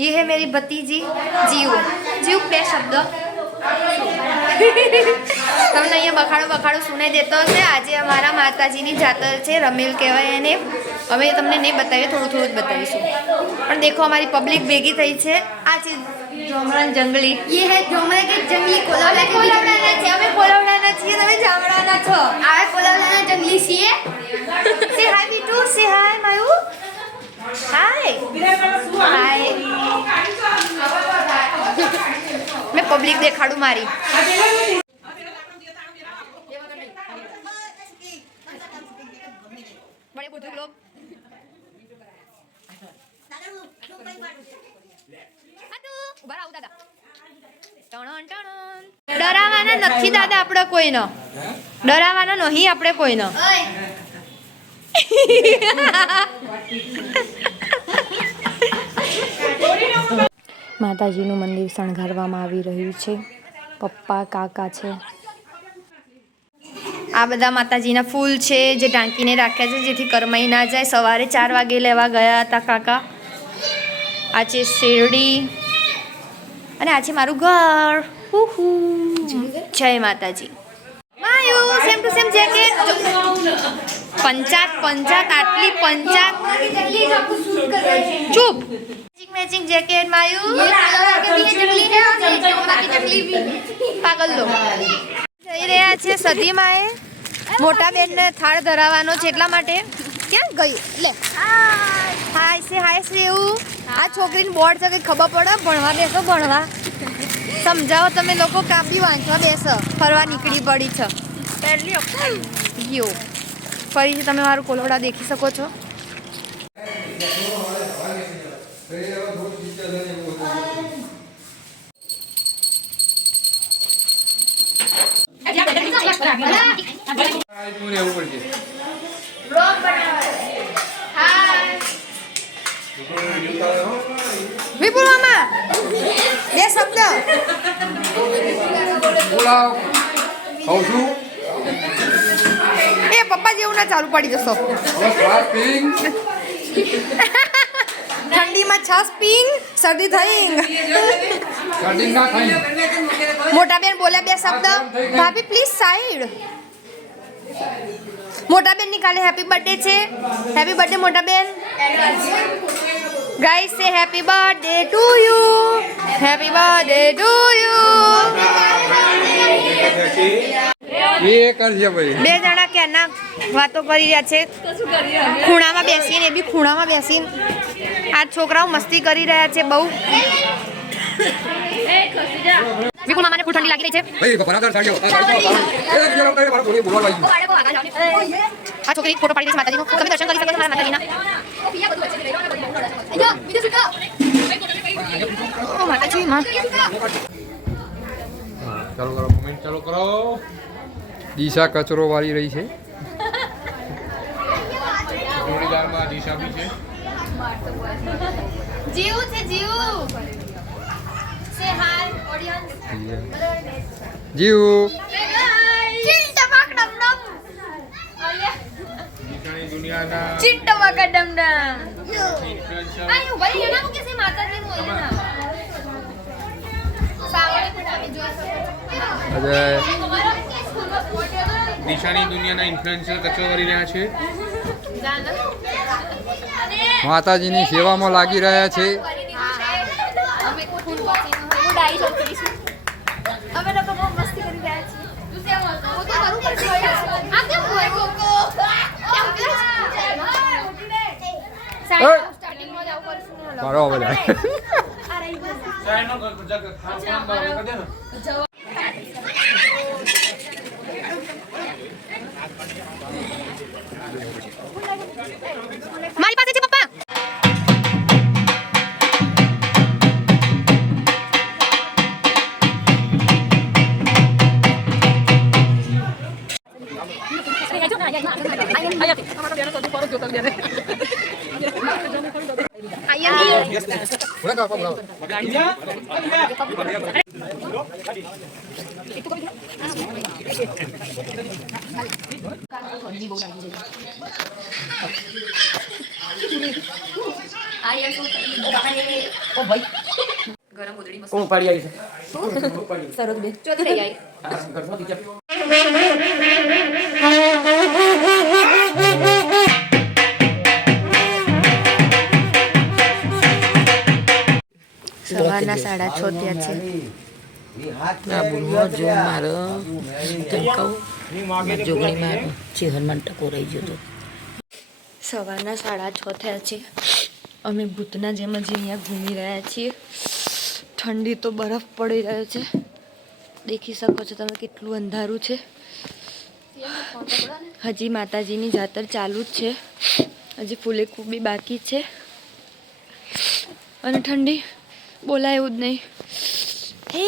ये है मेरी भतीजी जीव जीव બે શબ્દ તમને અહીંયા બખાડો સુનાઈ દેતો હશે. આજે અમારા માતાજીની જાતર છે, રમેલ કહેવાય એને. અમે તમને નહીં બતાવીએ, થોડું જ બતાવીશું. પણ દેખો અમારી પબ્લિક ભેગી થઈ છે. આ છે જોમરણ જંગલી. ये है जोमरा के जंगली कोलावડાના છે. અમે કોલાવડાના છીએ, તમે જામડાના છો. આ કોલાવડાના જંગલી છીએ. સે હાય બીટુ, સે હાય માયુ. હાય હાય. मैं पब्लिक देखाड़ू मारी. बड़े बुजुर्ग लोग डरावाना નથી દાદા આપણે કોઈનો. ડરાવાના નહીં આપણે કોઈનો. માતાજીનું મંદિર શણગારવામાં આવી રહ્યું છે. પપ્પા કાકા છે. આ બધા માતાજીના ફૂલ છે જે ટાંકીને રાખ્યા છે જેથી કરમાઈ ના જાય. સવારે 4 વાગે લેવા ગયા હતા કાકા. આ છે શેરડી અને આ છે મારું ઘર. જય માતાજી. માયુ સેમ ટુ સેમ જેકેટ. પંચાત આટલી પંચાત. ચૂપ. मैचिंग जैकेट मायू पागल लो જઈ રહ્યા છે સધી માએ. મોટા બેન ને થાળ ધરાવવાનો છે એટલા માટે. ક્યાં ગયું લે. હાય છે એવું. આ છોકરીને બોર્ડ છે કંઈ ખબર પડે. ભણવા બેસો ભણવા. સમજાવો તમે લોકો. કાપી વાંચવા બેસો. ફરવા નીકળી પડી છે. ગયો ફરીથી તમે મારું કોલોડા દેખી શકો છો. વિપુલ મામા બે શબ્દ એ પપ્પા જેવું ના ચાલુ પડી જશો. ઠંડીમાં છાસ પીંગ શરદી થઈ. મોટા બેન બોલ્યા બે શબ્દ. ભાભી પ્લીઝ સાઈડ. મોટા બેન ની કાલે હેપી બર્થડે છે. હેપી બર્થડે મોટા બેન. ગાઈસ સે happy birthday to you. Happy birthday to you. બે જણા ક્યારના વાતો કરી રહ્યા છે. ખૂણામાં બેસીને એ બી ખૂણામાં બેસીને આ છોકરાઓ મસ્તી કરી રહ્યા છે બહુ. વિપુલ મામાને ફૂલ ઠંડી લાગી રહી છે. આ છોકરી ફોટો પાડી રહી છે માતાજીનો. તમે દર્શન કરી શકો છો મારા માતાજીના. ઓ માતાજી માં. ચાલો કરો કમેન્ટ ચાલો કરો. દિશા કચરો વાળી રહી છે. જોડીદારમાં દિશા બી છે. જીવ છે જીવ. સે હાય ઓડિયન્સ. જીવ ચિંટમાક ડમડમ. દિશાની દુનિયાના ચિંટમાક ડમડમ. આયુ ભાઈ એના કો કેસે માતાજી મોયના. સાવરે તમે જોઈ શકો છો. અજય દિશાની દુનિયાના ઇન્ફ્લુએન્સર કચરો કરી રહ્યા છે. માતાજીની સેવામાં લાગી રહ્યા છે. અમે ફૂલ પછીનો હું ડાઈ છોકરી છું. અમે લોકો બહુ મસ્તી કરી રહ્યા છીએ. તું સેમ હતો હું તો કરું પડશે. આ કેમ હોય કોકો. સ્ટાર્ટિંગ માં જાવ કરશું ને. મારો અવાજ આવે. ચાઈનો જગ ખાન બારે કદે ને. મારી પાસે છે પપ્પા. આઈ એમ ઓ બાપા રે ઓ ભાઈ ગરમ ઉદડી મસ્ત કોણ પાડી આવી છે સરસ બે ચોથી થઈ આવી ઘરમાં ટીચર સવારના 6:30 થયા છે આ બુનો જો મારો તને કહું જોગણી મારો ચેહરમાં ટકો રહી ગયો તો સવારના 6:30 થયા છે અમે ભૂતના જેમ જ અહીંયા ઘૂમી રહ્યા છીએ ઠંડી તો બરફ પડી રહ્યો છે દેખી શકો છો તમે કેટલું અંધારું છે હજી માતાજીની જાતર ચાલુ જ છે હજી ફૂલે ખૂબી બાકી છે અને ઠંડી બોલાય એવું જ નહીં હે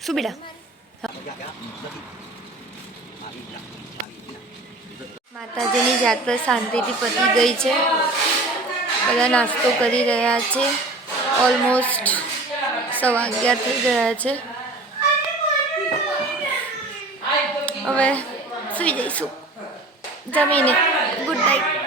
શું બેટા માતાજીની જાત્રા શાંતિથી પતી ગઈ છે બધા નાસ્તો કરી રહ્યા છે ઓલમોસ્ટ 11:15 થઈ ગયા છે હવે સુઈ જઈશું જમીને ગુડ નાઇટ